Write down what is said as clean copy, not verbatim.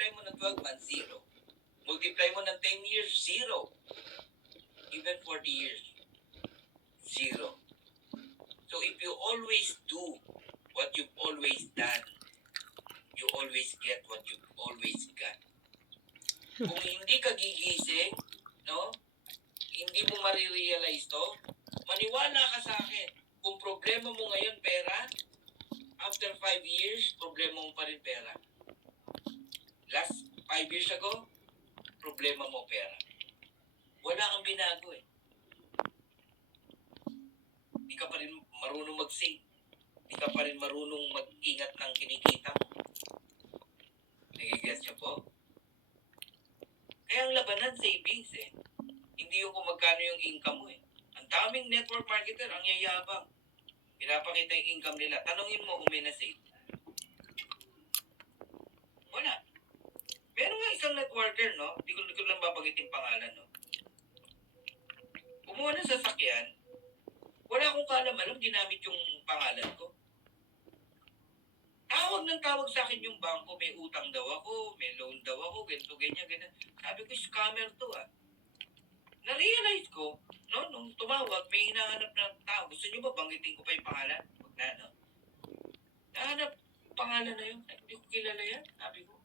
multiply mo ng 12 months, 0. Multiply mo ng 10 years, 0. Even 40 years, 0. So if you always do what you've always done, you always get what you've always got. Kung hindi ka gigising, no? Hindi mo marirealize to, maniwala ka sa akin. Kung problema mo ngayon pera, after 5 years, problema mo pa rin pera. Last 5 years ago, problema mo pera. Wala kang binago eh. Hindi ka pa rin marunong mag-save. Hindi ka pa rin marunong mag-ingat ng kinikita mo. Nagigets niyo po? Kaya ang labanan, savings eh. Hindi yung kung magkano yung income mo eh. Ang daming network marketer, ang yayabang. Pinapakita yung income nila. Tanungin mo kung may na-save. Wala. Pero nga isang networker, no? Hindi ko lang babagitin pangalan, no? Kumuha ng sasakyan, wala akong kaalam-alam, ginamit yung pangalan ko. Tawag ng tawag sa akin yung bangko, may utang daw ako, may loan daw ako, ganito, ganyan. Sabi ko, scammer to ah. Na-realize ko, no, nung tumawag, may hinahanap na tao. Gusto nyo ba banggitin ko pa yung pangalan? Huwag na, no? Nahanap pangalan na yun. Hindi ko kilala yan. Sabi ko,